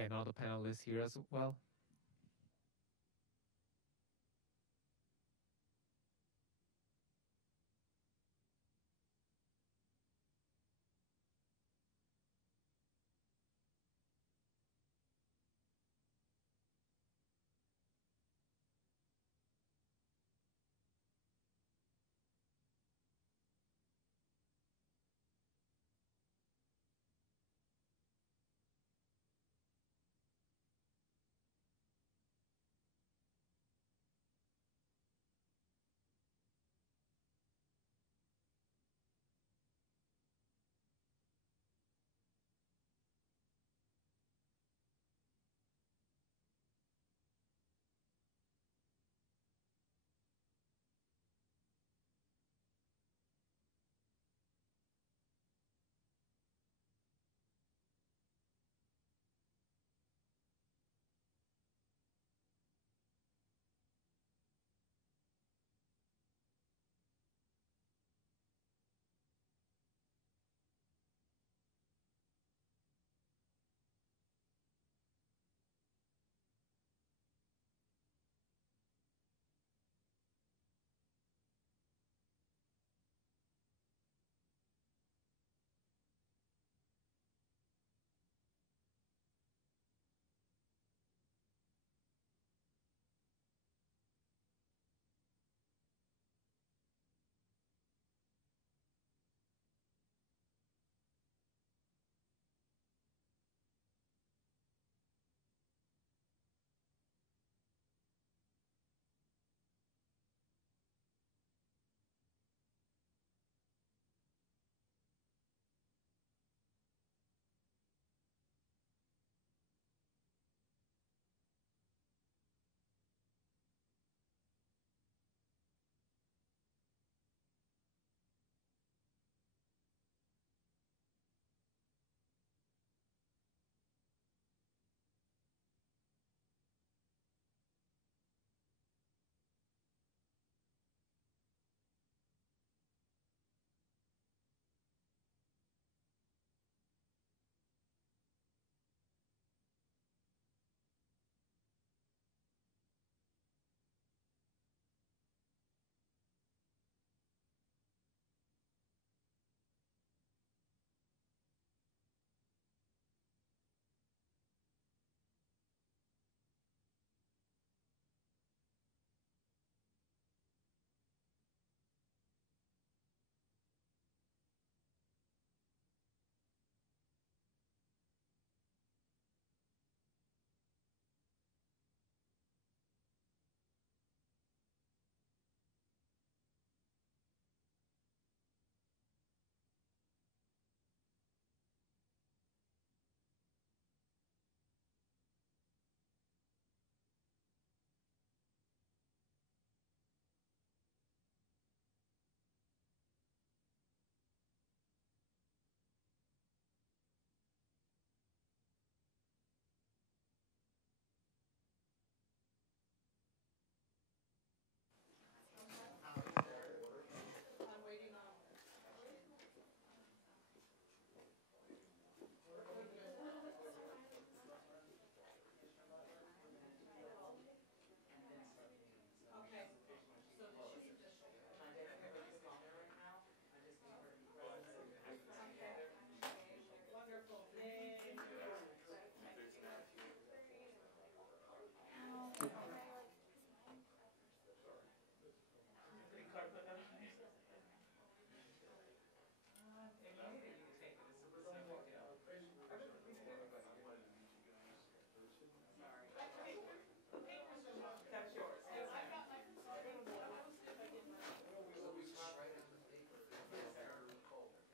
Okay, and all the panelists here as well.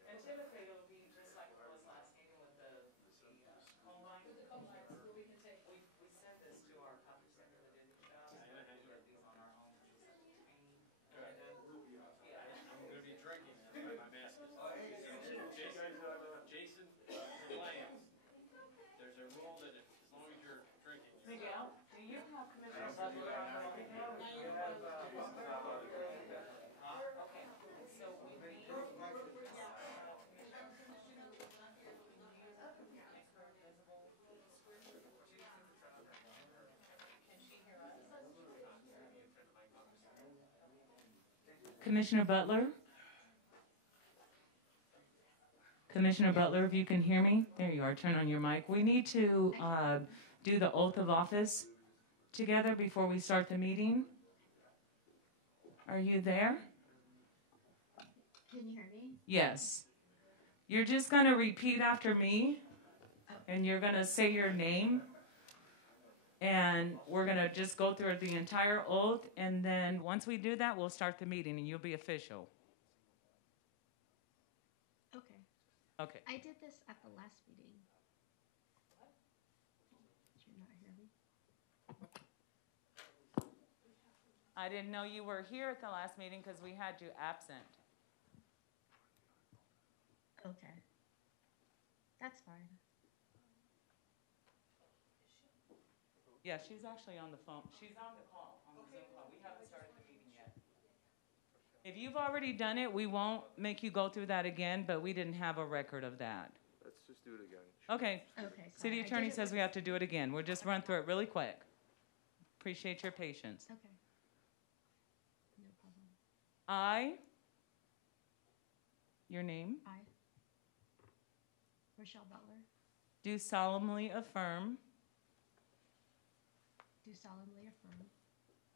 And typically it'll be just like it was last meeting with the Comm line. With the Comm lines, where we can take. We sent this to our copy center that did the jobs. We did these on our own. We sent it to Kane. Yeah. I'm going to be drinking. That's why my mask is on. Jason complains. There's a rule that as long as you're drinking. Miguel, do you have Commissioner Butler on the line now? Okay, so we need Commissioner. Can you make her visible? Commissioner Butler? Commissioner Butler, if you can hear me. There you are. Turn on your mic. We need to do the oath of office together before we start the meeting. Are you there? Can you hear me? Yes. You're just going to repeat after me, and you're going to say your name, and we're going to just go through the entire oath, and then once we do that, we'll start the meeting, and you'll be official. Okay. Okay. I did this at the last meeting. Did you not hear me? I didn't know you were here at the last meeting because we had you absent. Okay. That's fine. Yeah, she's actually on the phone. She's on the call, on the Zoom call. We haven't started the meeting yet. If you've already done it, we won't make you go through that again, but we didn't have a record of that. Let's just do it again. Okay. Okay. City Attorney says we have to do it again. We'll just run through it really quick. Appreciate your patience. Okay. No problem. I, your name, I, Rochelle Butler, do solemnly affirm do solemnly affirm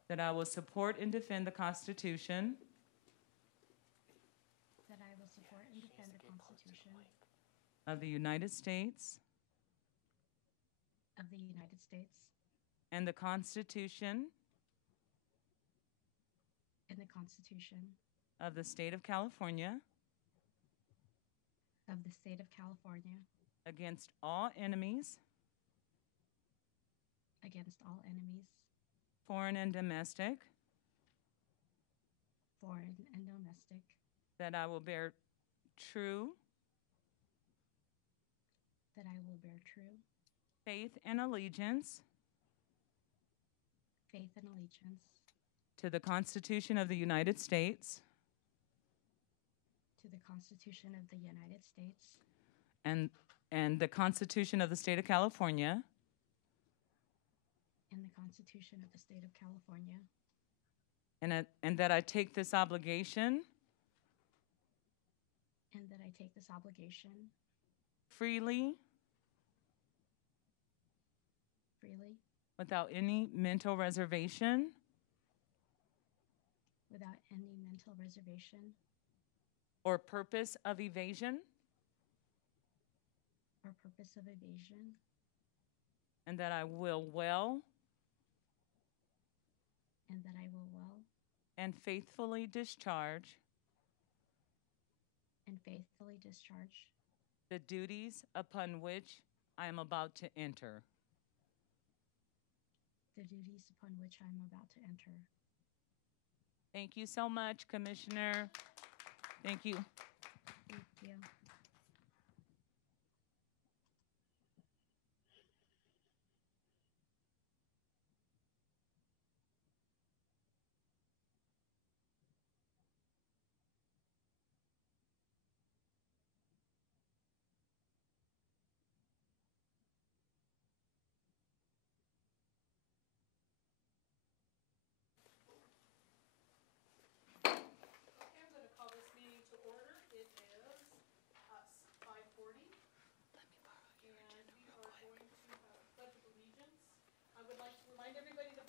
that I will support and defend the Constitution that I will support and defend the Constitution of the United States of the United States and the Constitution and the Constitution of the State of California of the State of California against all enemies, against all enemies, foreign and domestic, foreign and domestic, that I will bear true that I will bear true faith and allegiance faith and allegiance to the Constitution of the United States to the Constitution of the United States and the Constitution of the State of California, and the Constitution of the State of California, and that I take this obligation and that I take this obligation freely, without any mental reservation without any mental reservation or purpose of evasion, or purpose of evasion, and that I will well and that I will well and faithfully discharge the duties upon which I am about to enter. the duties upon which I am about to enter. Thank you so much, Commissioner. Thank you. Thank you.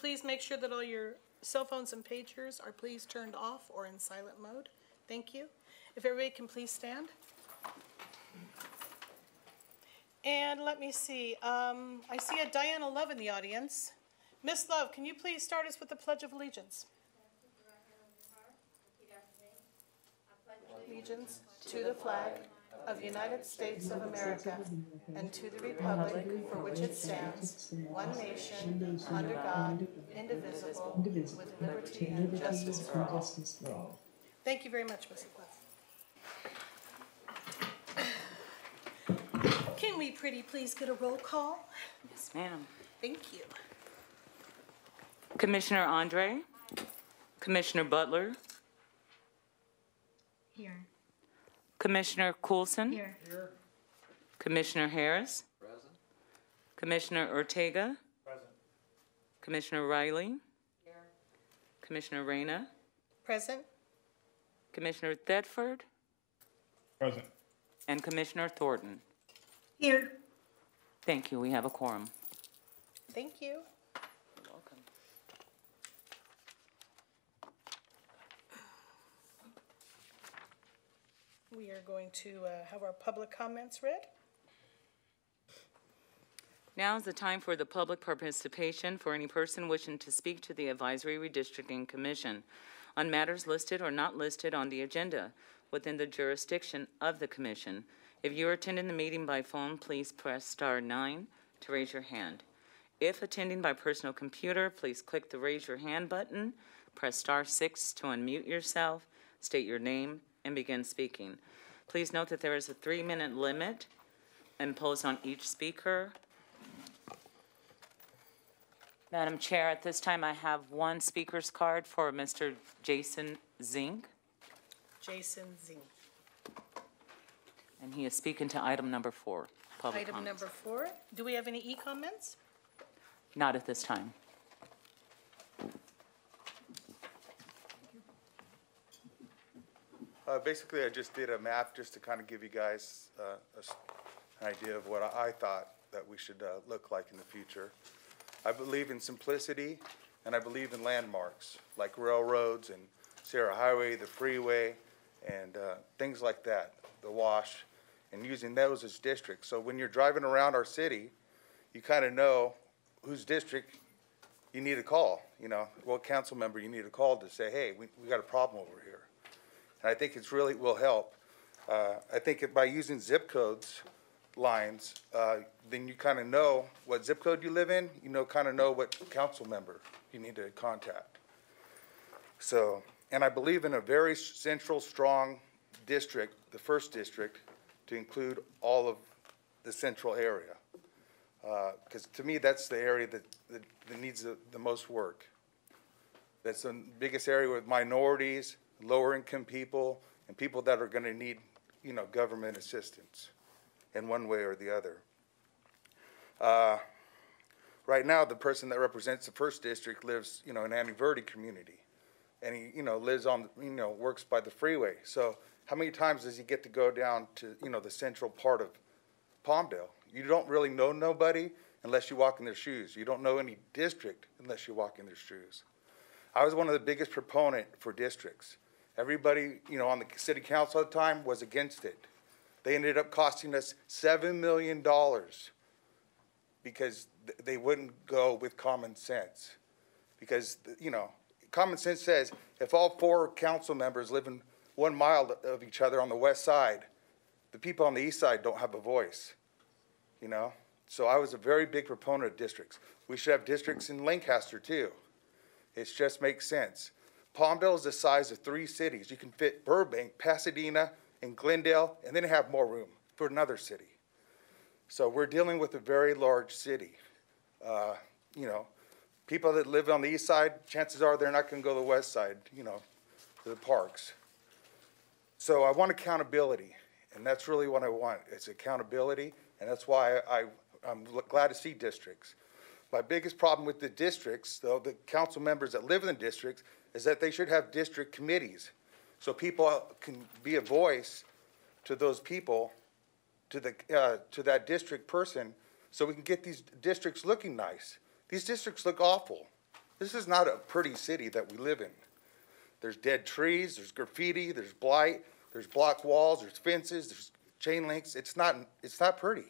Please make sure that all your cell phones and pagers are please turned off or in silent mode. Thank you. If everybody can please stand. And let me see. I see a Diana Love in the audience. Miss Love, can you please start us with the Pledge of Allegiance? Allegiance to the flag of the United States of America and to the republic for which it stands, one nation, under God, indivisible, with liberty and justice for all. Thank you very much, Ms. Love. Can we pretty please get a roll call? Yes, ma'am. Thank you. Commissioner Andre, Commissioner Butler, Here. Commissioner Coulson, Here. Commissioner Harris, Present. Commissioner Ortega, Present. Commissioner Riley, Commissioner Reyna, Present. Commissioner Thetford, Present. and Commissioner Thornton. Here. Thank you. We have a quorum. Thank you. You're welcome. We are going to have our public comments read. Now is the time for the public participation for any person wishing to speak to the Advisory Redistricting Commission on matters listed or not listed on the agenda within the jurisdiction of the Commission. If you are attending the meeting by phone, please press *9 to raise your hand. If attending by personal computer, please click the Raise Your Hand button, press *6 to unmute yourself, state your name, and begin speaking. Please note that there is a 3-minute limit imposed on each speaker. Madam Chair, at this time I have one speaker's card for Mr. Jason Zink, Jason Zing. and he is speaking to item number 4. Public Item comments. number 4. Do we have any e-comments? Not at this time. Basically, I just did a map just to kind of give you guys an idea of what I thought that we should look like in the future. I believe in simplicity, and I believe in landmarks, like railroads and Sierra Highway, the freeway, and things like that, the wash, and using those as districts. So when you're driving around our city, you kind of know whose district you need to call, you know, what council member you need to call to say, hey, we got a problem over here. And I think it's really will help. I think by using zip codes lines, then you kind of know what zip code you live in, you kind of know what council member you need to contact. So, and I believe in a very central, strong district, the first district, to include all of the central area. Because to me, that's the area that needs the most work. That's the biggest area with minorities, lower income people, and people that are going to need, government assistance in one way or the other. Right now, the person that represents the first district lives, in Annie Verde community, and he, lives on, works by the freeway. So how many times does he get to go down to, the central part of Palmdale? You don't really know nobody unless you walk in their shoes. You don't know any district unless you walk in their shoes. I was one of the biggest proponent for districts. Everybody, on the city council at the time was against it. They ended up costing us $7 million because they wouldn't go with common sense. Because, common sense says if all 4 council members live in 1 mile of each other on the west side, the people on the east side don't have a voice, So I was a very big proponent of districts. We should have districts in Lancaster too. It just makes sense. Palmdale is the size of 3 cities. You can fit Burbank, Pasadena, and Glendale, and then have more room for another city. So we're dealing with a very large city. People that live on the east side, chances are they're not going to go to the west side, to the parks. So I want accountability, and that's really what I want. It's accountability, and that's why I'm glad to see districts. My biggest problem with the districts, though, the council members that live in the districts, is that they should have district committees. So people can be a voice to those people, to that district person, so we can get these districts looking nice. These districts look awful. This is not a pretty city that we live in. There's dead trees, there's graffiti, there's blight, there's block walls, there's fences, there's chain links. It's not pretty.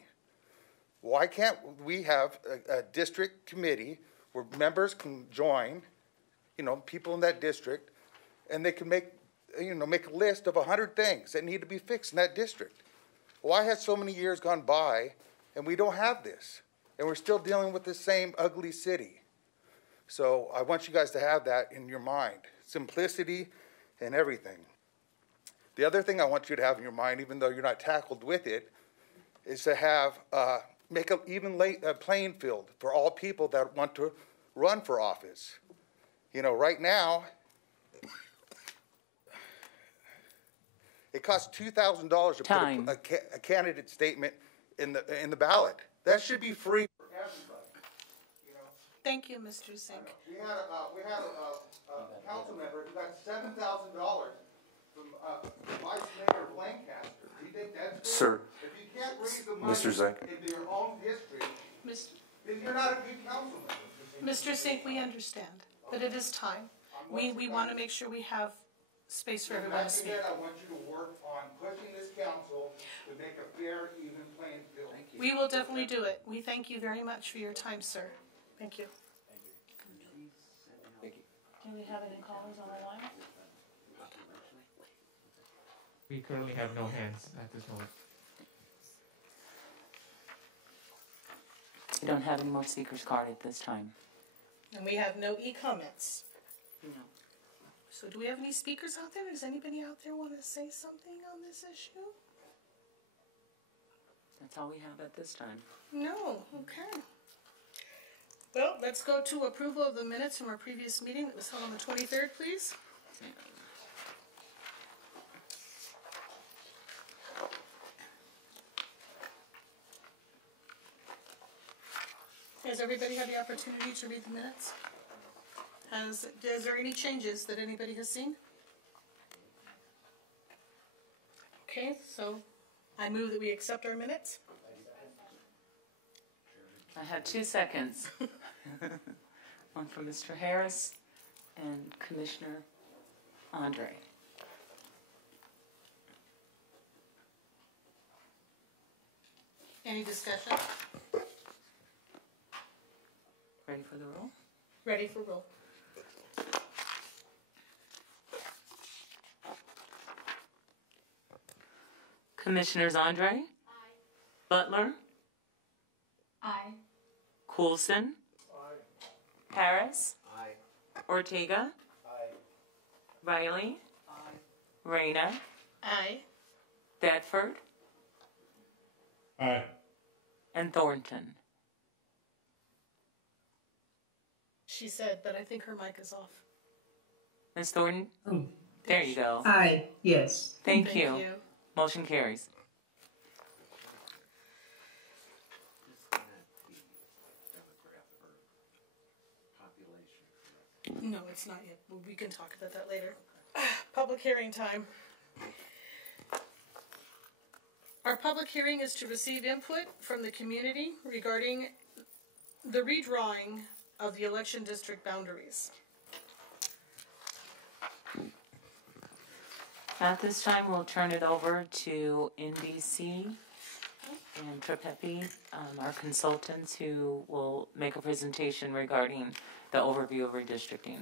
Why can't we have a district committee where members can join, people in that district, and they can make a list of 100 things that need to be fixed in that district? Why has so many years gone by and we don't have this? And we're still dealing with the same ugly city. So I want you guys to have that in your mind. Simplicity and everything. The other thing I want you to have in your mind, even though you're not tackled with it, is to have make an even playing field for all people that want to run for office. Right now, it costs $2,000 to put a candidate statement in the ballot. That should be free for everybody. Thank you, Mr. Sink. We had a council member who got $7,000 Vice Mayor of Lancaster. Do you think that's good? Sir, If you can't raise the money Mr. Zink. into your own district, then you're not a good councilman. Mr. Sink, we understand that it is time. We want to make sure we have space for everyone to After speak. that, I want you to work on pushing this council to make a fair, even playing field. We will definitely do it. We thank you very much for your time, sir. Thank you. Do we have any callers on the line? We currently have no hands at this moment. We don't have any more speakers card at this time. And we have no e-comments. No. So do we have any speakers out there? Does anybody out there want to say something on this issue? That's all we have at this time. No. Okay. Well, let's go to approval of the minutes from our previous meeting that was held on the 23rd, please. Has everybody had the opportunity to read the minutes? Is there any changes that anybody has seen? Okay, so I move that we accept our minutes. I have 2 seconds. One from Mr. Harris and Commissioner Andre. Any discussion? Ready for the roll? Ready for roll. Commissioners Andre? Aye. Butler? Aye. Coulson? Aye. Harris? Aye. Ortega? Aye. Riley? Aye. Reyna? Aye. Thetford? Aye. And Thornton. She said, but I think her mic is off. Ms. Thornton? Oh. There you go. Aye, yes. Thank you. Motion carries. No, it's not yet. We can talk about that later. Public hearing time. Our public hearing is to receive input from the community regarding the redrawing of the election district boundaries. At this time, we'll turn it over to NBC and Tripepi, our consultants, who will make a presentation regarding the overview of redistricting.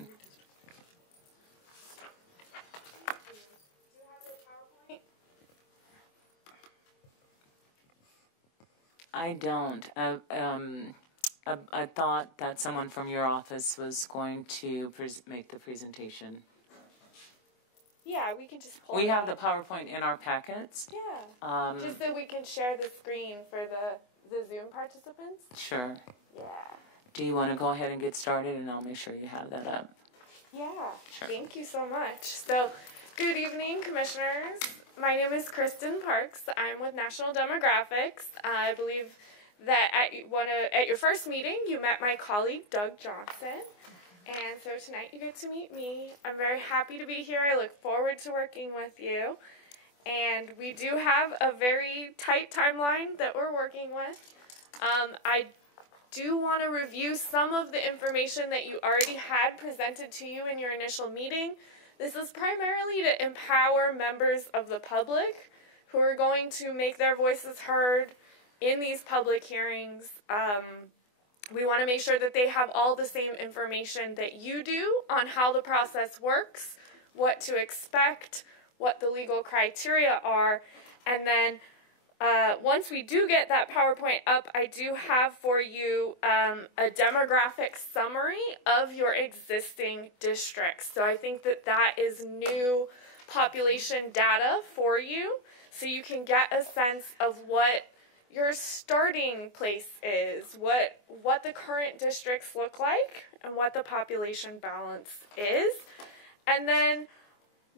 I don't. I thought that someone from your office was going to make the presentation. Yeah, we can just pull We it have up. the PowerPoint in our packets. Yeah. Just so we can share the screen for the Zoom participants. Sure. Yeah. Do you want to go ahead and get started, and I'll make sure you have that up? Yeah. Sure. Thank you so much. So, good evening, commissioners. My name is Kristen Parks. I'm with National Demographics. I believe that at your first meeting, you met my colleague, Doug Johnson. And so tonight you get to meet me. I'm very happy to be here. I look forward to working with you. And we do have a very tight timeline that we're working with. I do want to review some of the information that you already had presented to you in your initial meeting. This is primarily to empower members of the public who are going to make their voices heard in these public hearings. We want to make sure that they have all the same information that you do on how the process works, what to expect, what the legal criteria are, and then once we do get that PowerPoint up, I do have for you a demographic summary of your existing districts. So I think that that is new population data for you, so you can get a sense of what your starting place is, what the current districts look like, and what the population balance is. And then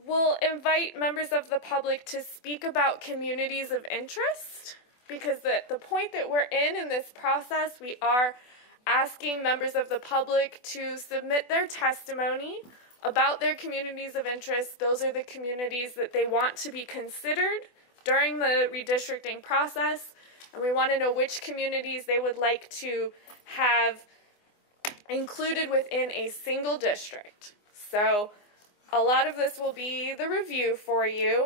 we'll invite members of the public to speak about communities of interest, because the point that we're in this process, we are asking members of the public to submit their testimony about their communities of interest. Those are the communities that they want to be considered during the redistricting process, and we want to know which communities they would like to have included within a single district. So a lot of this will be the review for you.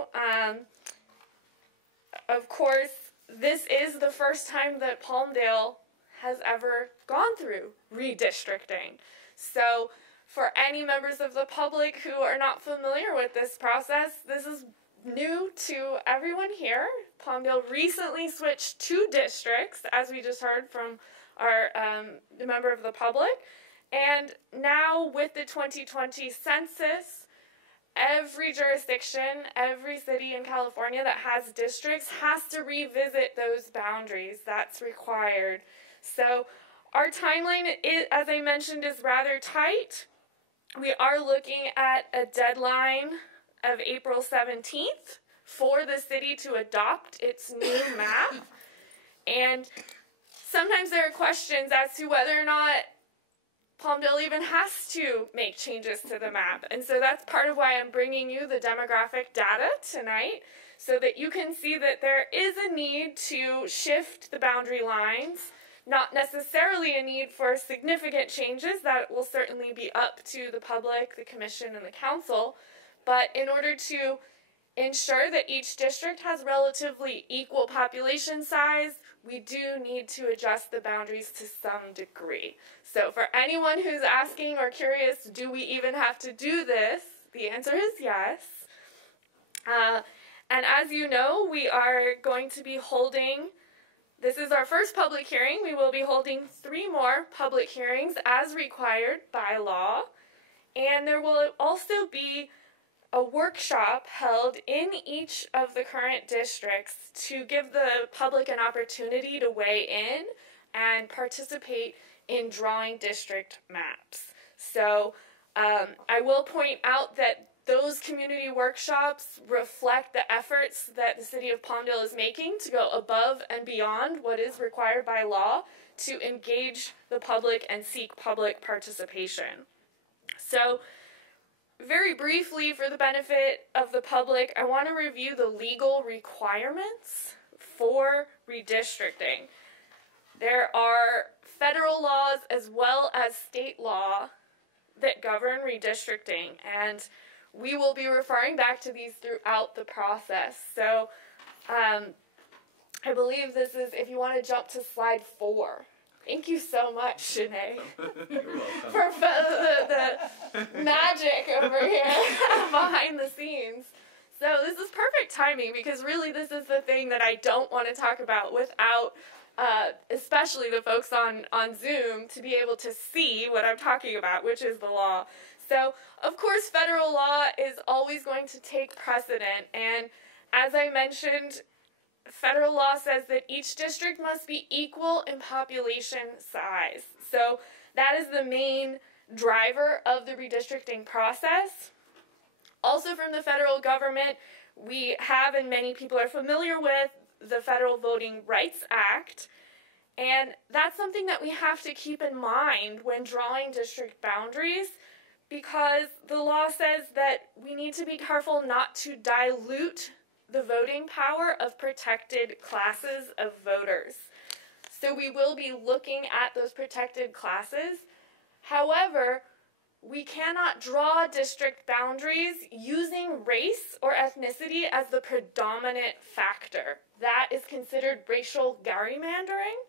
Of course, this is the first time that Palmdale has ever gone through redistricting. So for any members of the public who are not familiar with this process, this is new to everyone here. Palmdale recently switched 2 districts, as we just heard from our member of the public. And now with the 2020 census, every jurisdiction, every city in California that has districts has to revisit those boundaries. That's required. So our timeline, as I mentioned, is rather tight. We are looking at a deadline of April 17th for the city to adopt its new map. And sometimes there are questions as to whether or not Palmdale even has to make changes to the map. And so that's part of why I'm bringing you the demographic data tonight, so that you can see that there is a need to shift the boundary lines, not necessarily a need for significant changes. That will certainly be up to the public, the commission, and the council. But in order to ensure that each district has relatively equal population size, we do need to adjust the boundaries to some degree. So for anyone who's asking or curious, do we even have to do this? The answer is yes. And as you know, we are going to be holding, this is our first public hearing. We will be holding 3 more public hearings as required by law. And there will also be a workshop held in each of the current districts to give the public an opportunity to weigh in and participate in drawing district maps. So I will point out that those community workshops reflect the efforts that the City of Palmdale is making to go above and beyond what is required by law to engage the public and seek public participation. So very briefly, for the benefit of the public, I want to review the legal requirements for redistricting. There are federal laws as well as state law that govern redistricting, and we will be referring back to these throughout the process. So I believe this is, if you want to jump to slide 4. Thank you so much, Shanae, for the magic over here behind the scenes. So this is perfect timing, because really this is the thing that I don't want to talk about without, especially the folks on Zoom, to be able to see what I'm talking about, which is the law. So, of course, federal law is always going to take precedent, and as I mentioned, federal law says that each district must be equal in population size. So that is the main driver of the redistricting process. Also from the federal government, we have, and many people are familiar with, the Federal Voting Rights Act. And that's something that we have to keep in mind when drawing district boundaries, because the law says that we need to be careful not to dilute the voting power of protected classes of voters. So we will be looking at those protected classes. However, we cannot draw district boundaries using race or ethnicity as the predominant factor. That is considered racial gerrymandering,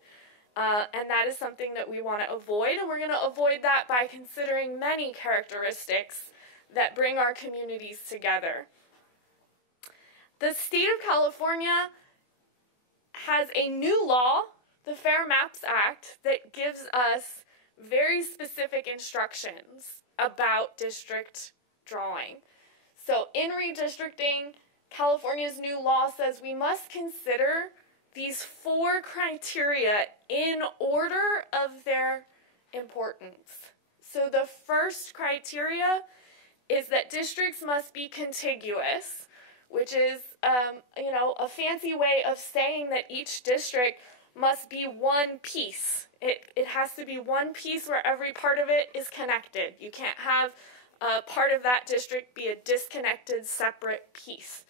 and that is something that we want to avoid, and we're going to avoid that by considering many characteristics that bring our communities together. The state of California has a new law, the Fair Maps Act, that gives us very specific instructions about district drawing. So in redistricting, California's new law says we must consider these 4 criteria in order of their importance. So the first criteria is that districts must be contiguous, which is, a fancy way of saying that each district must be one piece. It has to be one piece where every part of it is connected. You can't have part of that district be a disconnected, separate piece.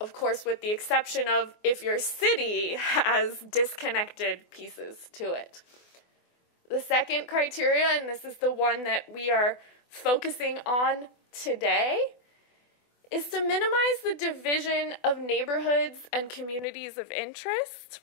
Of course, with the exception of if your city has disconnected pieces to it. The second criteria, and this is the one that we are focusing on today, is to minimize the division of neighborhoods and communities of interest.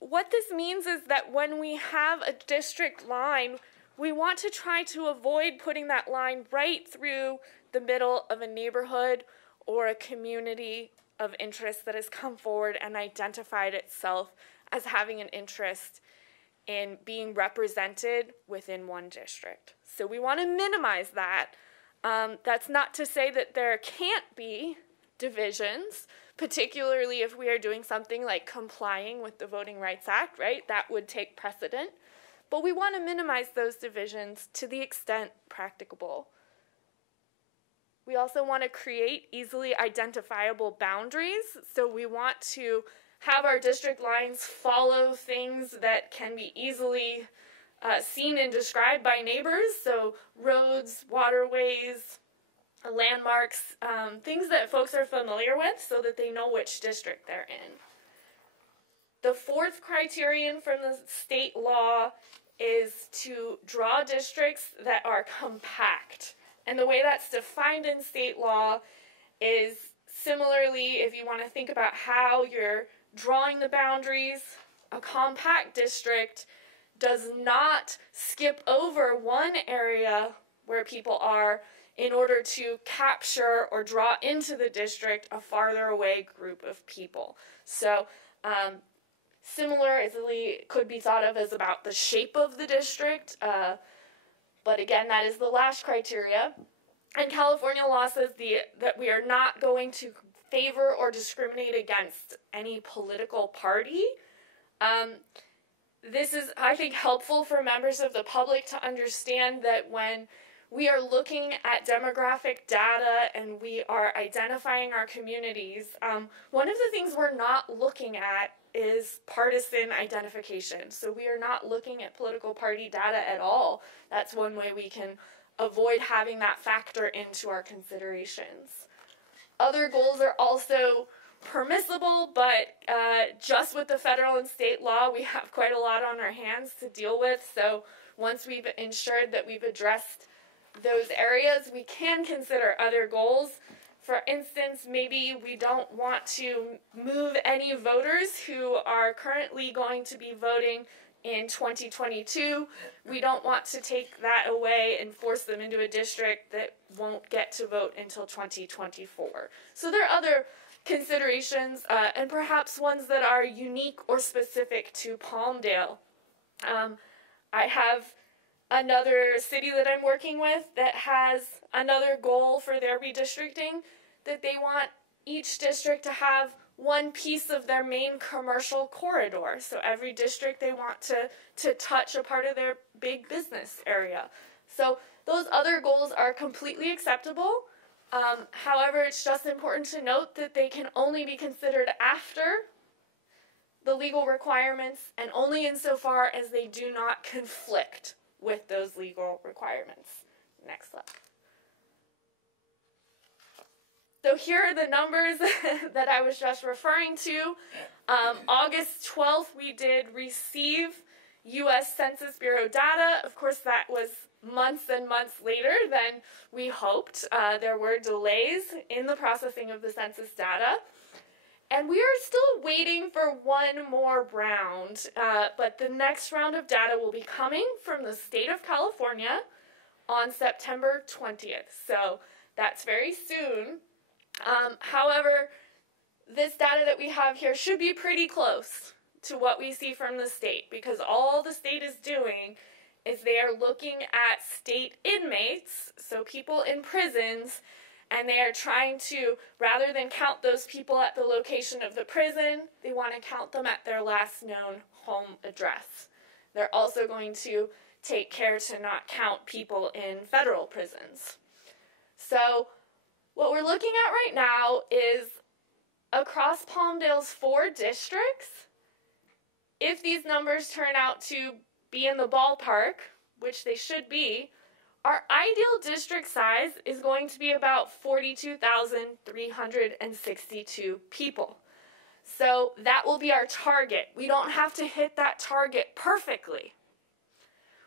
What this means is that when we have a district line, we want to try to avoid putting that line right through the middle of a neighborhood or a community of interest that has come forward and identified itself as having an interest in being represented within one district. So we want to minimize that. That's not to say that there can't be divisions, particularly if we are doing something like complying with the Voting Rights Act, right? That would take precedent. But we want to minimize those divisions to the extent practicable. We also want to create easily identifiable boundaries. So we want to have our district lines follow things that can be easily seen and described by neighbors. So roads, waterways, landmarks, things that folks are familiar with so that they know which district they're in. The fourth criterion from the state law is to draw districts that are compact. And the way that's defined in state law is similarly, if you want to think about how you're drawing the boundaries, a compact district does not skip over one area where people are in order to capture or draw into the district a farther away group of people. So similarly could be thought of as about the shape of the district, but again, that is the last criteria. And California law says that we are not going to favor or discriminate against any political party. This is, I think, helpful for members of the public to understand that when we are looking at demographic data and we are identifying our communities, one of the things we're not looking at is partisan identification. So we are not looking at political party data at all. That's one way we can avoid having that factor into our considerations. Other goals are also permissible, but just with the federal and state law, we have quite a lot on our hands to deal with. So once we've ensured that we've addressed those areas, we can consider other goals. For instance, maybe we don't want to move any voters who are currently going to be voting in 2022. We don't want to take that away and force them into a district that won't get to vote until 2024. So there are other considerations, and perhaps ones that are unique or specific to Palmdale. I have another city that I'm working with that has another goal for their redistricting, that they want each district to have one piece of their main commercial corridor. So every district they want to touch a part of their big business area. So those other goals are completely acceptable. However, it's just important to note that they can only be considered after the legal requirements and only insofar as they do not conflict with those legal requirements. Next slide. So here are the numbers that I was just referring to. August 12th, we did receive U.S. Census Bureau data. Of course, that was months and months later than we hoped. There were delays in the processing of the census data. And we are still waiting for one more round, but the next round of data will be coming from the state of California on September 20th. So that's very soon. However, this data that we have here should be pretty close to what we see from the state, because all the state is doing is they are looking at state inmates, so people in prisons, and they are trying to, rather than count those people at the location of the prison, they want to count them at their last known home address. They're also going to take care to not count people in federal prisons. So what we're looking at right now is across Palmdale's 4 districts, if these numbers turn out to be in the ballpark, which they should be, our ideal district size is going to be about 42,362 people. So that will be our target. We don't have to hit that target perfectly.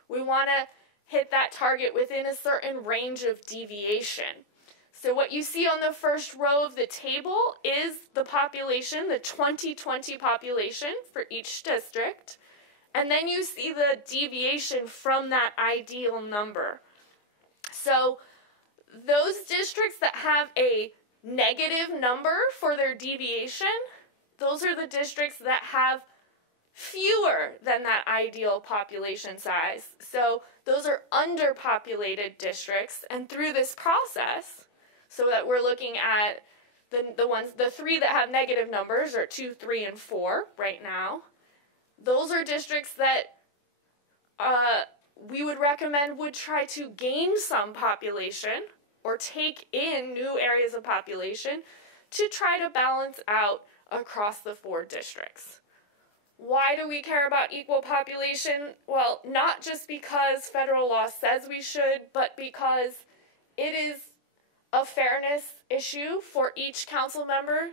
We want to hit that target within a certain range of deviation. So what you see on the first row of the table is the population, the 2020 population for each district. And then you see the deviation from that ideal number. So those districts that have a negative number for their deviation, those are the districts that have fewer than that ideal population size. So those are underpopulated districts, and through this process, so that we're looking at the three that have negative numbers are 2, 3, and 4 right now. Those are districts that we would recommend would try to gain some population or take in new areas of population to try to balance out across the 4 districts. Why do we care about equal population? Well, not just because federal law says we should, but because it is a fairness issue for each council member,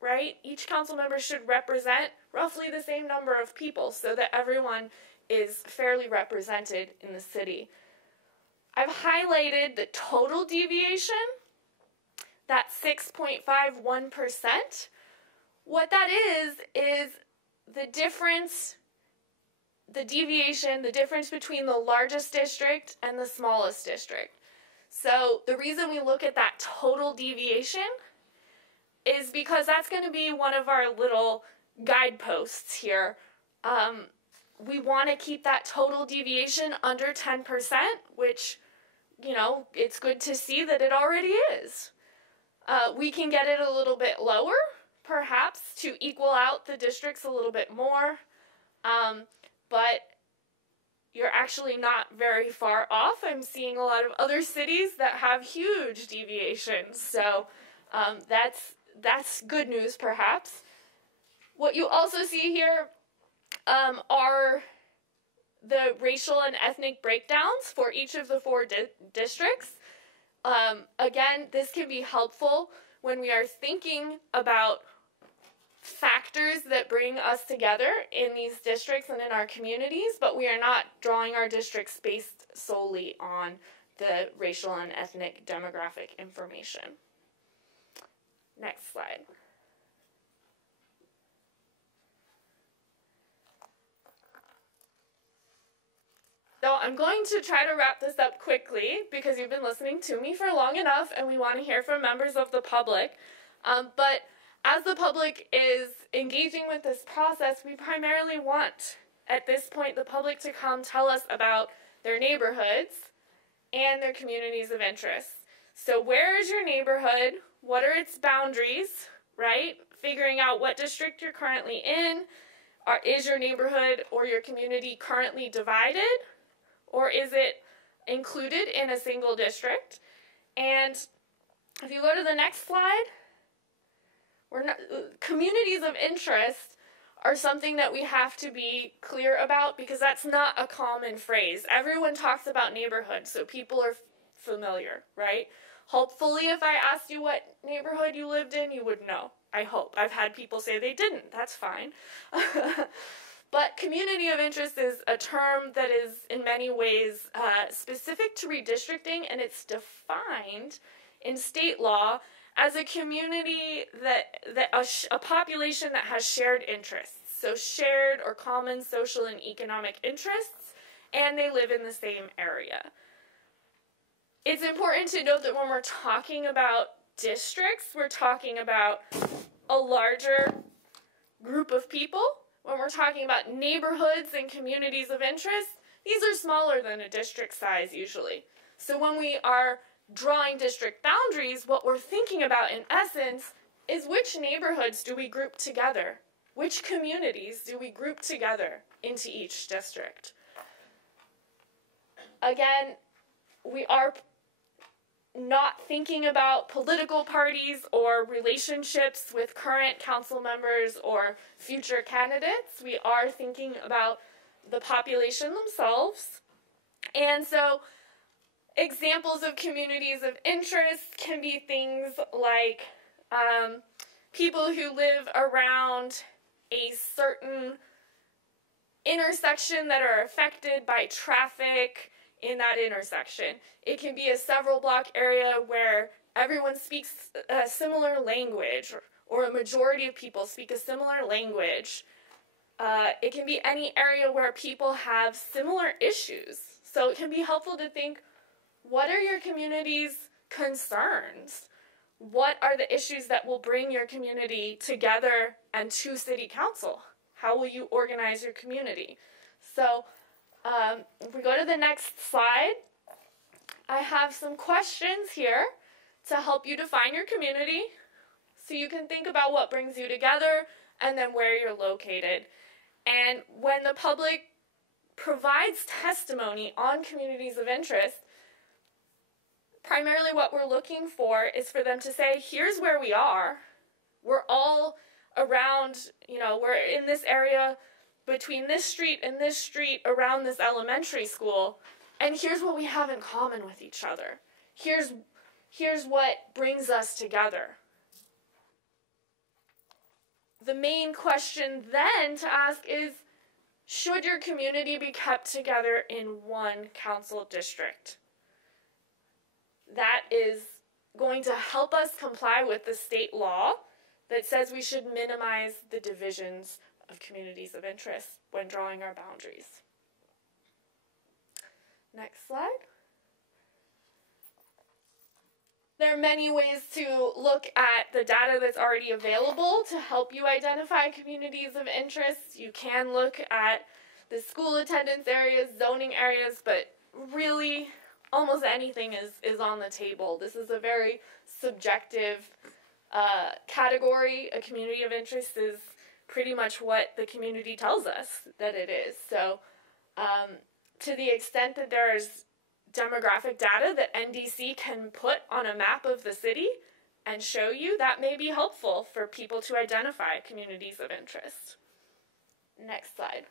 right? Each council member should represent roughly the same number of people so that everyone is fairly represented in the city. I've highlighted the total deviation, that's 6.51%. What that is the difference, the deviation, the difference between the largest district and the smallest district. So the reason we look at that total deviation is because that's going to be one of our little guideposts here. We want to keep that total deviation under 10%, which, you know, it's good to see that it already is. We can get it a little bit lower, perhaps, to equal out the districts a little bit more, but you're actually not very far off. I'm seeing a lot of other cities that have huge deviations, so that's good news, perhaps. What you also see here are the racial and ethnic breakdowns for each of the 4 districts. Again, this can be helpful when we are thinking about factors that bring us together in these districts and in our communities, but we are not drawing our districts based solely on the racial and ethnic demographic information. Next slide. So I'm going to try to wrap this up quickly because you've been listening to me for long enough and we want to hear from members of the public. But as the public is engaging with this process, we primarily want, at this point, the public to come tell us about their neighborhoods and their communities of interest. So where is your neighborhood? What are its boundaries, right? Figuring out what district you're currently in. Is your neighborhood or your community currently divided? Or is it included in a single district? And if you go to the next slide, communities of interest are something that we have to be clear about because that's not a common phrase. Everyone talks about neighborhoods, so people are familiar, right? Hopefully, if I asked you what neighborhood you lived in, you would know. I hope. I've had people say they didn't. That's fine. But community of interest is a term that is in many ways specific to redistricting, and it's defined in state law as a community a population that has shared interests. So shared or common social and economic interests, and they live in the same area. It's important to note that when we're talking about districts, we're talking about a larger group of people. When we're talking about neighborhoods and communities of interest, these are smaller than a district size usually. So when we are drawing district boundaries, what we're thinking about in essence is which neighborhoods do we group together? Which communities do we group together into each district? Again, we are not thinking about political parties or relationships with current council members or future candidates. We are thinking about the population themselves. And so Examples of communities of interest can be things like people who live around a certain intersection that are affected by traffic in that intersection. It can be a several block area where everyone speaks a similar language, or a majority of people speak a similar language. It can be any area where people have similar issues. So it can be helpful to think, what are your community's concerns? What are the issues that will bring your community together and to city council? How will you organize your community? So if we go to the next slide, I have some questions here to help you define your community so you can think about what brings you together and then where you're located. And when the public provides testimony on communities of interest, primarily what we're looking for is for them to say, here's where we are. We're all around, we're in this area between this street and this street around this elementary school, and here's what we have in common with each other. Here's what brings us together. The main question then to ask is, should your community be kept together in one council district? That is going to help us comply with the state law that says we should minimize the divisions of communities of interest when drawing our boundaries. Next slide. There are many ways to look at the data that's already available to help you identify communities of interest. You can look at the school attendance areas, zoning areas, but really almost anything is on the table. This is a very subjective category. A community of interest is pretty much what the community tells us that it is. So to the extent that there's demographic data that NDC can put on a map of the city and show you, that may be helpful for people to identify communities of interest. Next slide.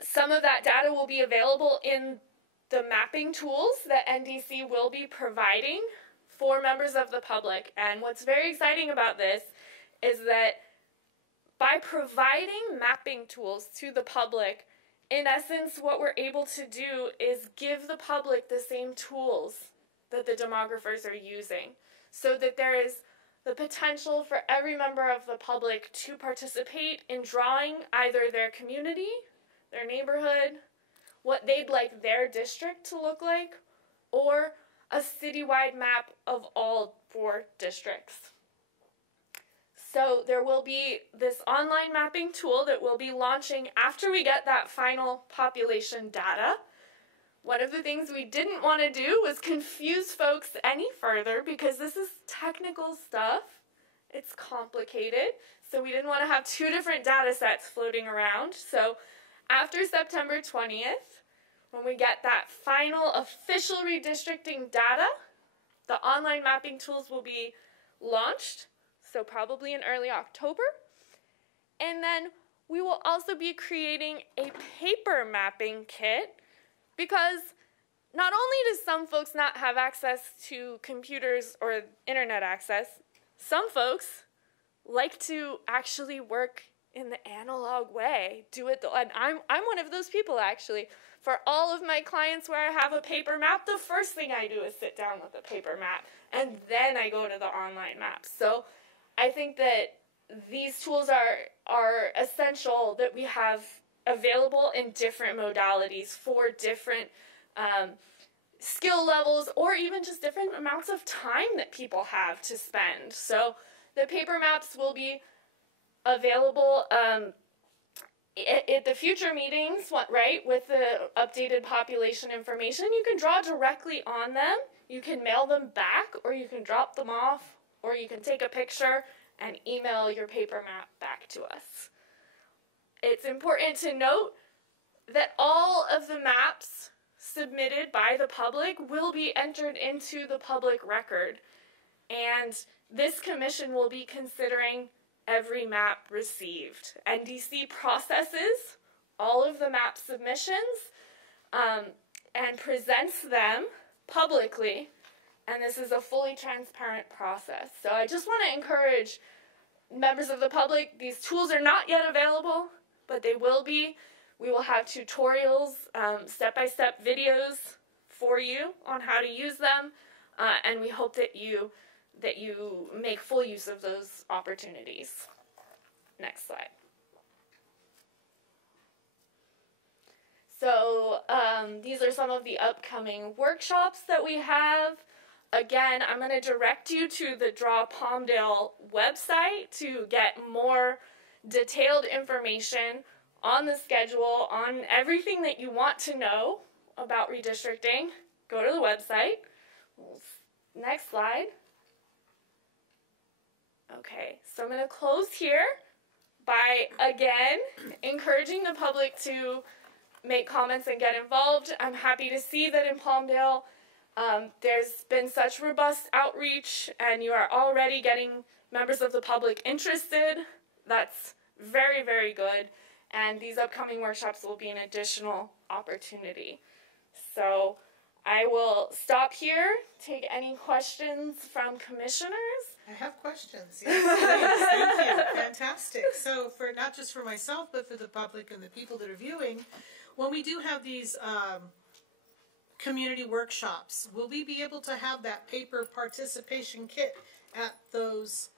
Some of that data will be available in the mapping tools that NDC will be providing for members of the public. And what's very exciting about this is that by providing mapping tools to the public, in essence, what we're able to do is give the public the same tools that the demographers are using, so that there is the potential for every member of the public to participate in drawing either their community, their neighborhood, what they'd like their district to look like, or a citywide map of all 4 districts. So there will be this online mapping tool that we'll be launching after we get that final population data. One of the things we didn't want to do was confuse folks any further, because this is technical stuff. It's complicated. So we didn't want to have 2 different data sets floating around. So after September 20th, when we get that final official redistricting data, the online mapping tools will be launched. So probably in early October. And then we will also be creating a paper mapping kit, because not only do some folks not have access to computers or internet access, some folks like to actually work in the analog way, do it, and I'm one of those people actually. For all of my clients where I have a paper map, the first thing I do is sit down with a paper map, and then I go to the online map. So I think that these tools are essential that we have available in different modalities for different skill levels, or even just different amounts of time that people have to spend. So the paper maps will be available at the future meetings, right, with the updated population information. You can draw directly on them, you can mail them back, or you can drop them off, or you can take a picture and email your paper map back to us. It's important to note that all of the maps submitted by the public will be entered into the public record, and this commission will be considering every map received. NDC processes all of the map submissions and presents them publicly, and this is a fully transparent process. So I just want to encourage members of the public, these tools are not yet available, but they will be. We will have tutorials, step-by-step videos for you on how to use them, and we hope that you make full use of those opportunities. Next slide. So these are some of the upcoming workshops that we have. Again, I'm going to direct you to the Draw Palmdale website to get more detailed information on the schedule, on everything that you want to know about redistricting. Go to the website. Next slide. Okay, so I'm going to close here by, again, encouraging the public to make comments and get involved. I'm happy to see that in Palmdale there's been such robust outreach, and you are already getting members of the public interested. That's very, very good, and these upcoming workshops will be an additional opportunity. So I will stop here, take any questions from commissioners. I have questions. Yes, please. Thank you. Fantastic. So for not just for myself, but for the public and the people that are viewing, when we do have these community workshops, will we be able to have that paper participation kit at those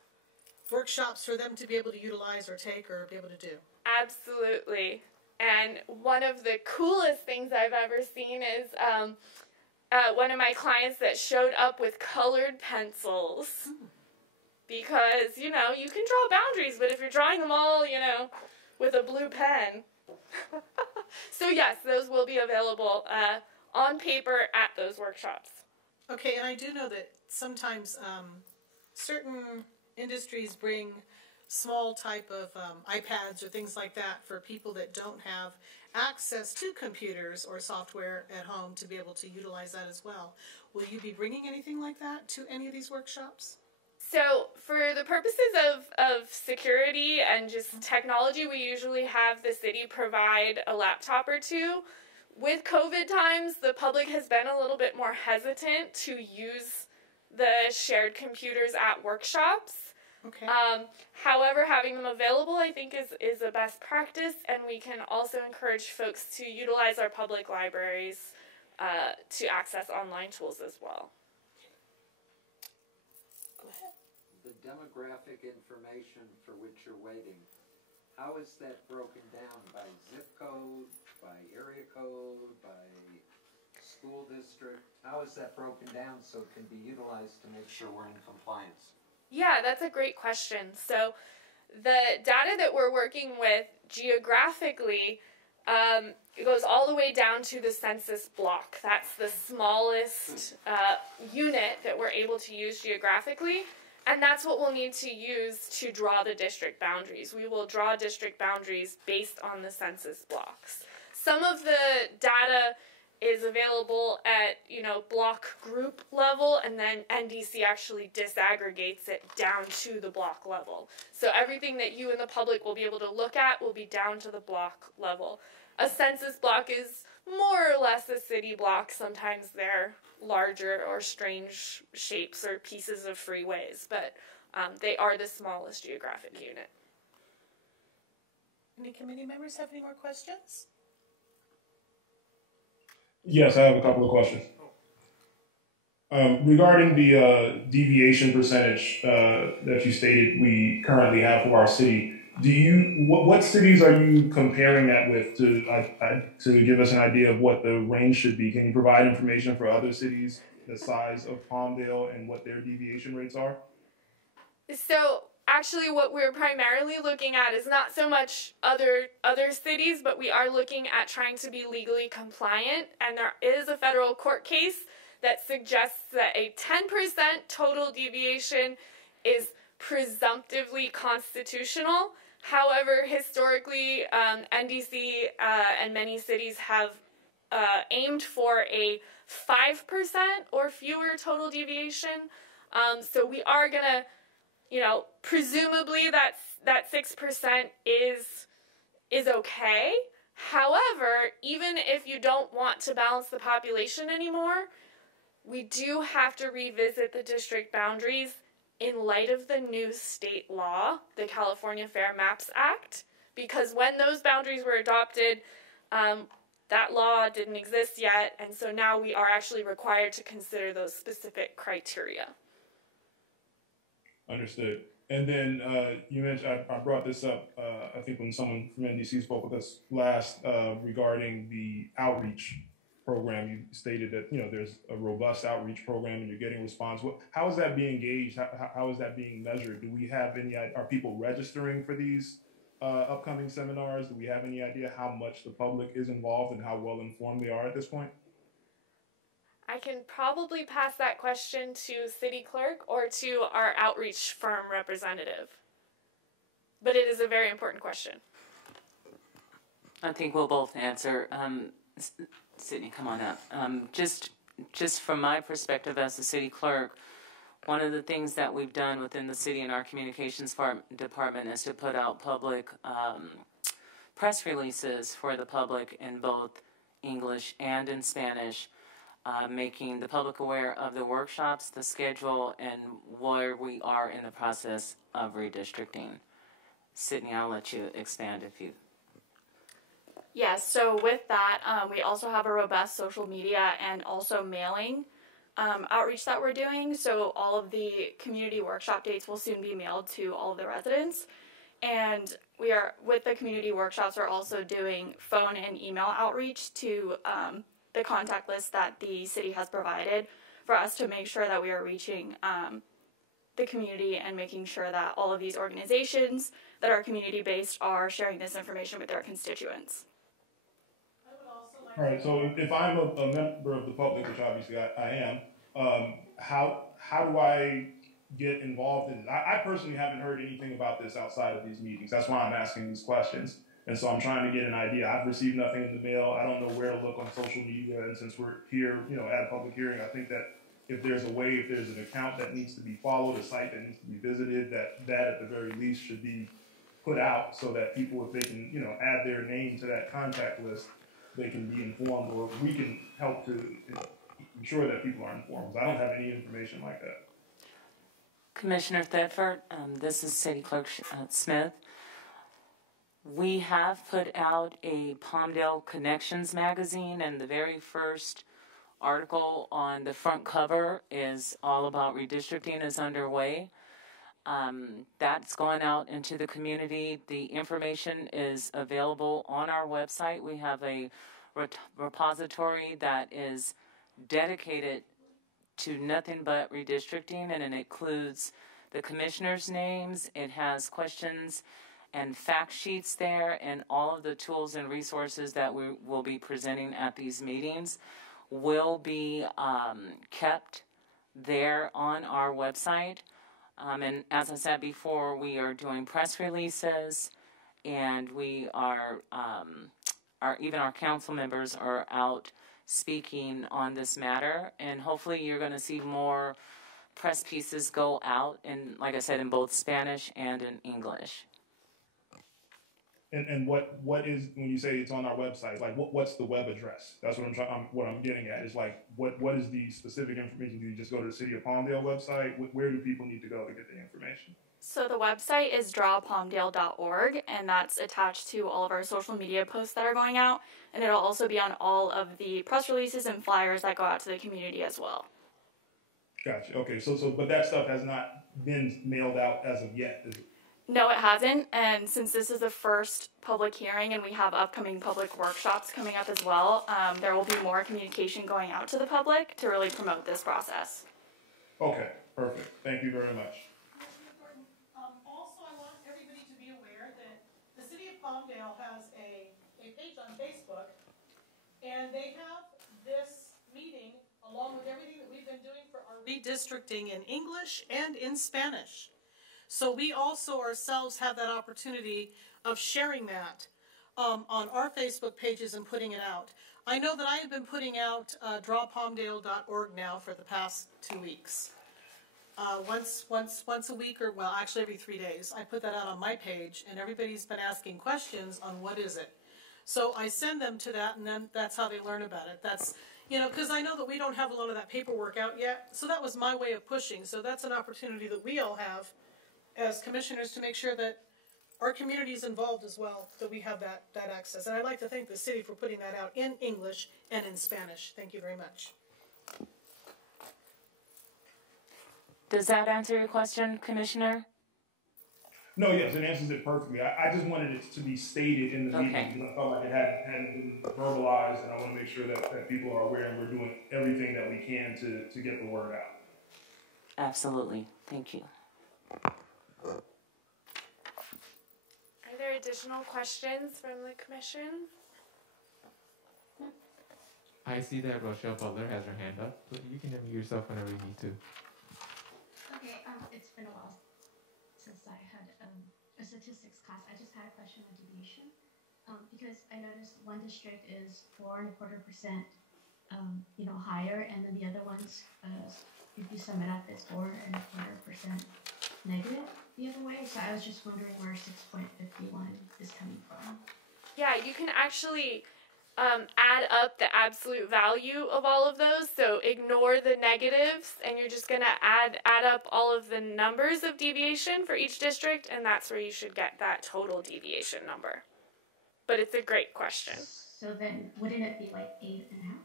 workshops for them to be able to utilize or take or be able to do? Absolutely. And one of the coolest things I've ever seen is one of my clients that showed up with colored pencils. Because, you know, you can draw boundaries, but if you're drawing them all, you know, with a blue pen. So yes, those will be available on paper at those workshops. Okay, and I do know that sometimes certain industries bring small type of iPads or things like that for people that don't have access to computers or software at home to be able to utilize that as well. Will you be bringing anything like that to any of these workshops? So for the purposes of security and just technology, we usually have the city provide a laptop or two. With COVID times, the public has been a little bit more hesitant to use the shared computers at workshops. Okay. However, having them available, I think, is a best practice, and we can also encourage folks to utilize our public libraries to access online tools as well. The demographic information for which you're waiting, how is that broken down by zip code, by area code, by school district? How is that broken down so it can be utilized to make sure we're in compliance? Yeah, that's a great question. So the data that we're working with geographically, it goes all the way down to the census block. That's the smallest unit that we're able to use geographically. And that's what we'll need to use to draw the district boundaries. We will draw district boundaries based on the census blocks. Some of the data is available at, you know, block group level, and then NDC actually disaggregates it down to the block level. So everything that you and the public will be able to look at will be down to the block level. A census block is more or less a city block. Sometimes they're larger or strange shapes or pieces of freeways, but they are the smallest geographic unit. Any committee members have any more questions? Yes, I have a couple of questions. Regarding the deviation percentage that you stated we currently have for our city, what cities are you comparing that with to give us an idea of what the range should be? Can you provide information for other cities the size of Palmdale and what their deviation rates are? So actually what we're primarily looking at is not so much other cities, but we are looking at trying to be legally compliant, and there is a federal court case that suggests that a 10% total deviation is presumptively constitutional. However, historically, NDC and many cities have aimed for a 5% or fewer total deviation. So we are going to, you know, presumably that 6% is okay. However, even if you don't want to balance the population anymore, we do have to revisit the district boundaries in light of the new state law, the California Fair Maps Act, because when those boundaries were adopted, that law didn't exist yet, and so now we are actually required to consider those specific criteria. Understood. And then you mentioned, I brought this up, I think when someone from NDC spoke with us last regarding the outreach program. You stated that, there's a robust outreach program and you're getting response. How is that being gauged? How is that being measured? Do we have any, are people registering for these upcoming seminars? Do we have any idea how much the public is involved and how well informed they are at this point? I can probably pass that question to City Clerk or to our outreach firm representative. But it is a very important question. I think we'll both answer. Sydney, come on up. Just from my perspective as the City Clerk, one of the things that we've done within the city and our communications department is to put out public press releases for the public in both English and in Spanish, making the public aware of the workshops, the schedule, and where we are in the process of redistricting. Sydney, I'll let you expand if you... Yes, so with that, we also have a robust social media and also mailing outreach that we're doing. So all of the community workshop dates will soon be mailed to all of the residents. And we are, with the community workshops, we're also doing phone and email outreach to the contact list that the city has provided for us to make sure that we are reaching the community and making sure that all of these organizations that are community-based are sharing this information with their constituents. All right, so if I'm a member of the public, which obviously I am, how do I get involved in it? I personally haven't heard anything about this outside of these meetings. That's why I'm asking these questions. And so I'm trying to get an idea. I've received nothing in the mail. I don't know where to look on social media. And since we're here, at a public hearing, I think that if there's a way, if there's an account that needs to be followed, a site that needs to be visited, that at the very least should be put out so that people, if they can, add their name to that contact list, they can be informed, or we can help to ensure that people are informed. I don't have any information like that. Commissioner Thetford, this is City Clerk Smith. We have put out a Palmdale Connections magazine, and the very first article on the front cover is all about redistricting is underway. That's going out into the community. The information is available on our website. We have a repository that is dedicated to nothing but redistricting, and it includes the commissioners' names. It has questions and fact sheets there, and all of the tools and resources that we will be presenting at these meetings will be kept there on our website. And as I said before, we are doing press releases, and we are, even our council members are out speaking on this matter, and hopefully you're going to see more press pieces go out, in, like I said, in both Spanish and in English. And what is, when you say it's on our website, like what's the web address? That's what I'm getting at is like, what is the specific information? Do you just go to the City of Palmdale website? Where do people need to go to get the information? So the website is drawpalmdale.org, and that's attached to all of our social media posts that are going out, and it'll also be on all of the press releases and flyers that go out to the community as well. Gotcha. Okay, so but that stuff has not been mailed out as of yet, is it? No, it hasn't, and since this is the first public hearing and we have upcoming public workshops coming up as well, there will be more communication going out to the public to really promote this process. Okay, perfect. Thank you very much. Also, I want everybody to be aware that the City of Palmdale has a page on Facebook, and they have this meeting along with everything that we've been doing for our redistricting in English and in Spanish. So we also ourselves have that opportunity of sharing that on our Facebook pages and putting it out. I know that I have been putting out drawpalmdale.org now for the past 2 weeks. Once a week, or well, actually every 3 days, I put that out on my page, and everybody's been asking questions on what is it. So I send them to that, and then that's how they learn about it. That's, because I know that we don't have a lot of that paperwork out yet. So that was my way of pushing. So that's an opportunity that we all have as commissioners to make sure that our community is involved as well, that we have that access. And I'd like to thank the city for putting that out in English and in Spanish. Thank you very much. Does that answer your question, Commissioner? No, yes, it answers it perfectly. I just wanted it to be stated in the meeting because I felt like it hadn't been verbalized, and I want to make sure that people are aware and we're doing everything that we can to get the word out. Absolutely. Thank you. Are there additional questions from the commission? I see that Rochelle Butler has her hand up. You can unmute yourself whenever you need to. Okay, it's been a while since I had a statistics class. I just had a question on deviation. Because I noticed one district is 4.25%, higher, and then the other ones, if you sum it up, is 4.25% negative the other way. So I was just wondering where 6.51 is coming from. Yeah, you can actually add up the absolute value of all of those. So ignore the negatives, and you're just going to add up all of the numbers of deviation for each district, and that's where you should get that total deviation number. But it's a great question. So then, wouldn't it be like 8.5?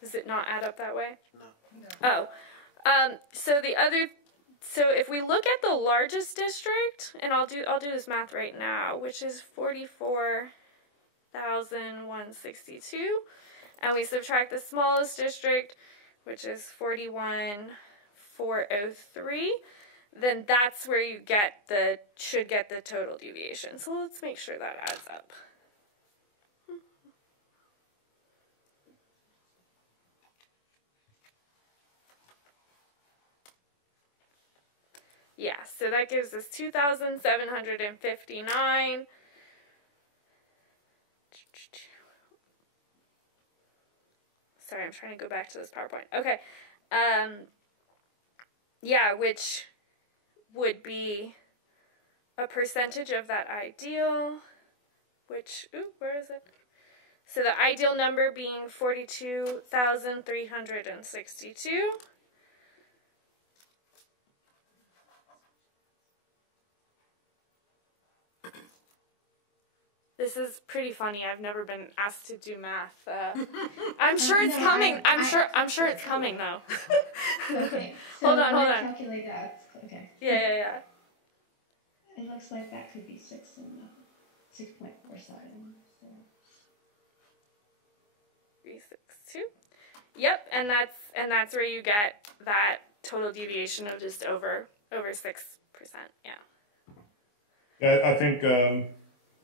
Does it not add up that way? No. Oh, so if we look at the largest district, and I'll do this math right now, which is 44,162, and we subtract the smallest district, which is 41,403, then that's where you should get the total deviation. So let's make sure that adds up. Yeah, so that gives us 2,759. Sorry, I'm trying to go back to this PowerPoint. Okay. Yeah, which would be a percentage of that ideal, which, where is it? So the ideal number being 42,362. This is pretty funny. I've never been asked to do math. I'm sure it's coming. I'm sure it's coming though. Okay. So hold on. Calculate that. Okay. Yeah. It looks like that could be 6.47. So. 362. Yep, and that's where you get that total deviation of just over 6%. Yeah. I think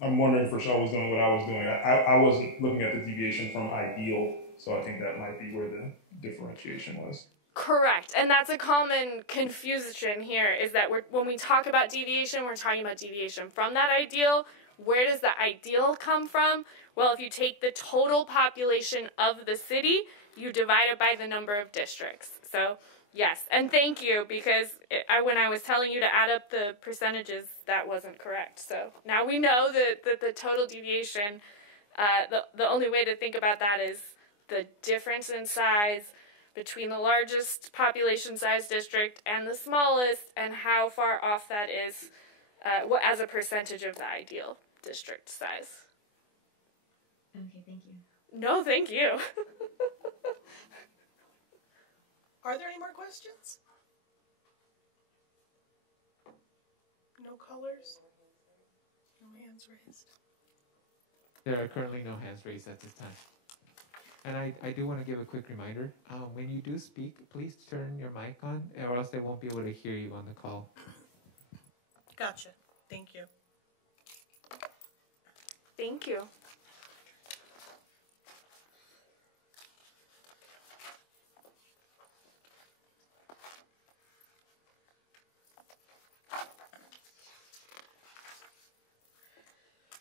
I'm wondering if Rochelle was doing what I was doing. I wasn't looking at the deviation from ideal, so I think that might be where the differentiation was. Correct, and that's a common confusion here, is that when we talk about deviation, we're talking about deviation from that ideal. Where does the ideal come from? Well, if you take the total population of the city, you divide it by the number of districts. So, yes, and thank you, because when I was telling you to add up the percentages, that wasn't correct. So now we know that the total deviation, the only way to think about that is the difference in size between the largest population size district and the smallest, and how far off that is as a percentage of the ideal district size. Okay, thank you. No, thank you. Are there any more questions? No colors? No hands raised? There are currently no hands raised at this time. And I do want to give a quick reminder. When you do speak, please turn your mic on, or else they won't be able to hear you on the call. Gotcha. Thank you. Thank you.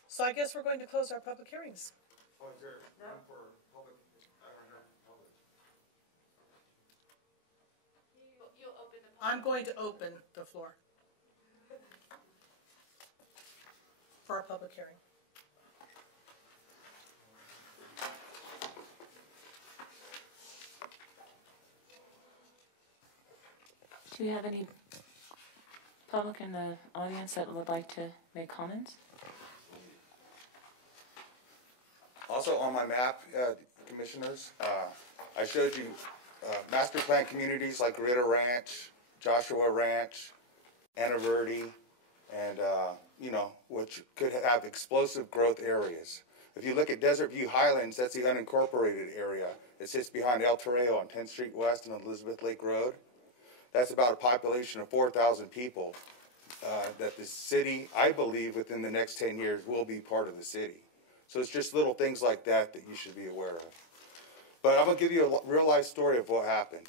So I guess we're going to close our public hearings. Oh, is there room for public? I don't hear public. You'll open the I'm going to open the floor for our public hearing. Do you have any public in the audience that would like to make comments? Also on my map, commissioners, I showed you master plan communities like Ritter Ranch, Joshua Ranch, Anna Verde, and which could have explosive growth areas. If you look at Desert View Highlands, that's the unincorporated area. It sits behind El Torreo on 10th Street West and Elizabeth Lake Road. That's about a population of 4,000 people that the city, I believe, within the next 10 years will be part of the city. So it's just little things like that that you should be aware of. But I'm going to give you a real-life story of what happened.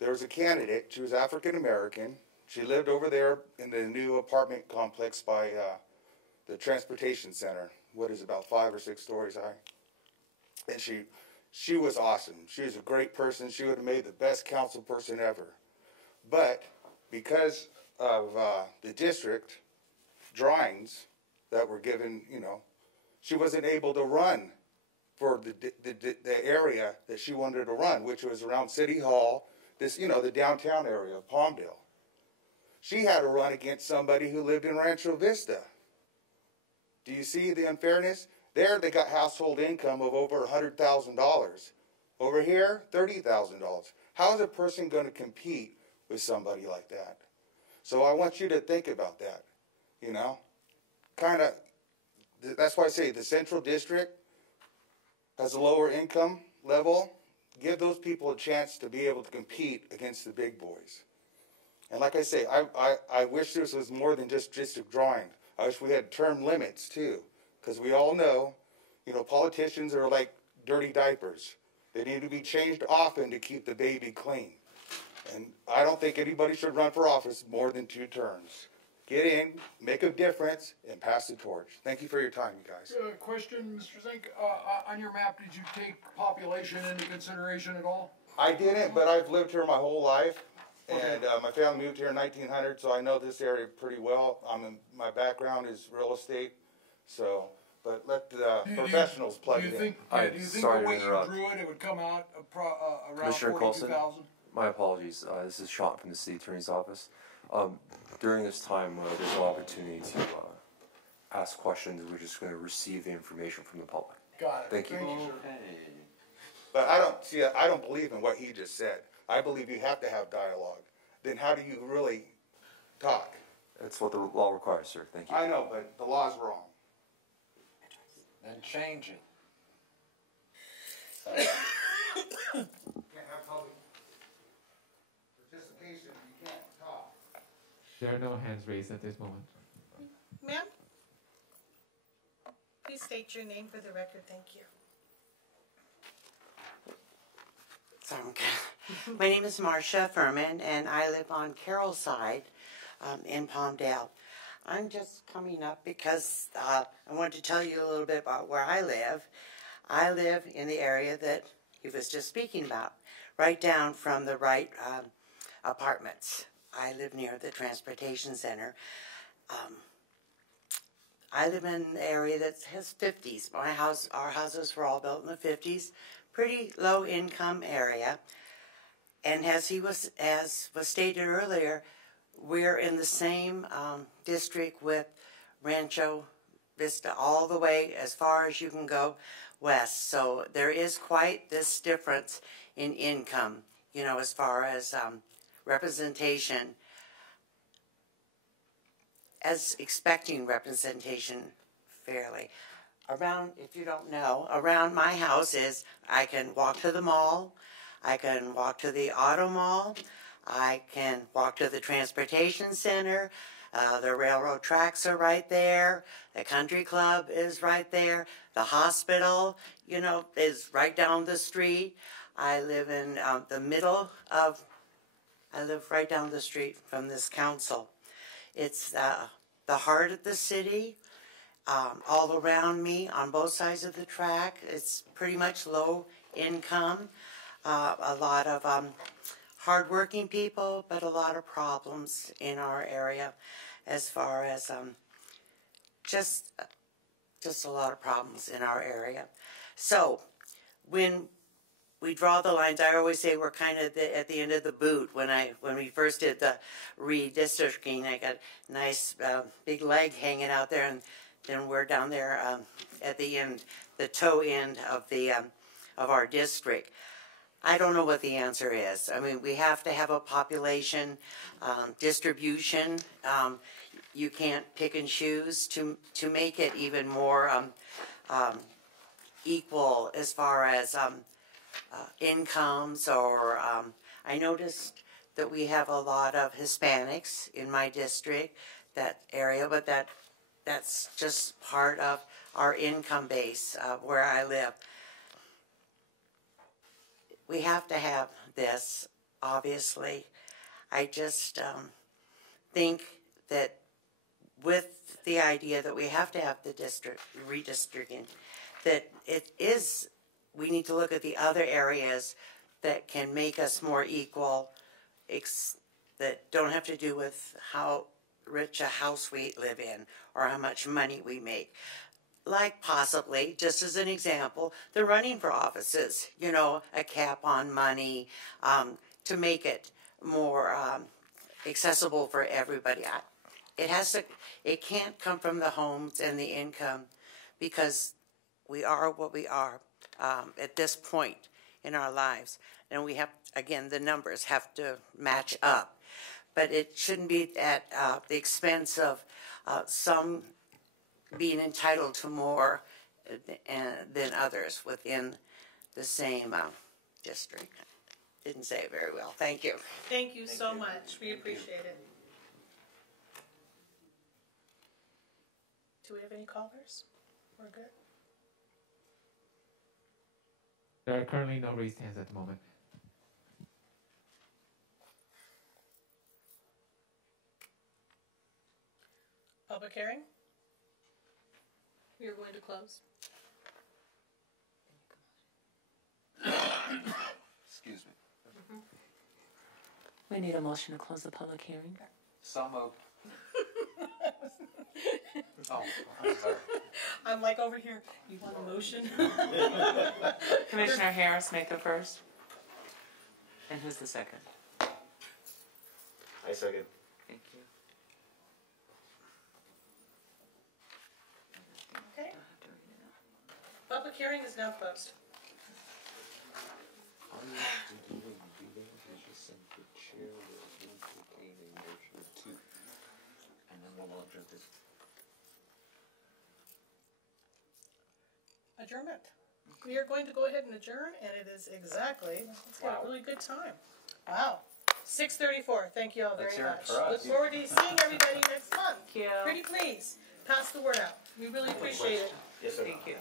There was a candidate. She was African-American. She lived over there in the new apartment complex by the transportation center. What is about 5 or 6 stories high? And she was awesome. She was a great person. She would have made the best council person ever. But because of the district drawings that were given, she wasn't able to run for the area that she wanted to run, which was around City Hall, the downtown area of Palmdale. She had to run against somebody who lived in Rancho Vista. Do you see the unfairness? There they got household income of over $100,000. Over here, $30,000. How is a person going to compete with somebody like that? So I want you to think about that, that's why I say the central district has a lower income level. Give those people a chance to be able to compete against the big boys. And like I say, I wish this was more than just district drawing. I wish we had term limits too, because we all know, politicians are like dirty diapers. They need to be changed often to keep the baby clean. And I don't think anybody should run for office more than 2 terms. Get in, make a difference, and pass the torch. Thank you for your time, you guys. Question, Mr. Zink. On your map, did you take population into consideration at all? I didn't, but I've lived here my whole life. And my family moved here in 1900, so I know this area pretty well. My background is real estate, but let the professionals plug it in. Do you think the way you drew it would come out around 42,000? My apologies. This is Sean from the City Attorney's Office. During this time, there's no opportunity to ask questions. We're just going to receive the information from the public. Got it. Thank you. But I don't believe in what he just said. I believe you have to have dialogue. Then how do you really talk? That's what the law requires, sir. Thank you. I know, but the law's wrong. Then change it. You can't have public participation if you can't talk. There are no hands raised at this moment. Ma'am? Please state your name for the record. Thank you. My name is Marcia Furman, and I live on Carroll's side in Palmdale. I'm just coming up because I wanted to tell you a little bit about where I live. I live in the area that he was just speaking about, right down from the right apartments. I live near the transportation center. I live in an area that has 50s. Our houses were all built in the 50s. Pretty low income area. And as was stated earlier, we're in the same district with Rancho Vista, all the way as far as you can go west. So there is quite this difference in income, as far as representation, as expecting representation fairly. Around, if you don't know, around my house I can walk to the mall, I can walk to the auto mall, I can walk to the transportation center, the railroad tracks are right there, the country club is right there, the hospital, is right down the street. I live in I live right down the street from this council. It's the heart of the city. All around me, on both sides of the track, it's pretty much low income. A lot of hardworking people, but a lot of problems in our area, as far as just a lot of problems in our area. So when we draw the lines. I always say we're kind of at the end of the boot. When we first did the redistricting, I got a nice big leg hanging out there, and then we're down there at the end, the toe end of the of our district. I don't know what the answer is. I mean, we have to have a population distribution. You can't pick and choose to make it even more equal as far as incomes, or I noticed that we have a lot of Hispanics in my district, that area, but that's just part of our income base where I live. We have to have this, obviously. I just think that with the idea that we have to have the redistricting, that it is, we need to look at the other areas that can make us more equal, that don't have to do with how rich a house we live in or how much money we make. Like possibly, just as an example, the running for offices, you know, a cap on money to make it more accessible for everybody. It can't come from the homes and the income, because we are what we are at this point in our lives. And we have, again, the numbers have to match up. But it shouldn't be at the expense of some being entitled to more than others within the same district. Didn't say it very well. Thank you. Thank you so much. We appreciate it. Do we have any callers? We're good. There are currently no raised hands at the moment. Public hearing? We are going to close. Excuse me. We need a motion to close the public hearing. So moved. Oh, I'm sorry. I'm like over here. You want a motion? Commissioner Harris, make the first. And who's the second? I second. Thank you. Okay. Public hearing is now closed. Adjournment. We are going to go ahead and adjourn, and it is exactly, let's get a really good time. Wow. 6:34. Thank you all very much. Look forward to seeing everybody next month. Thank you. Pretty please, pass the word out. We really appreciate it. Yes, sir. Thank you.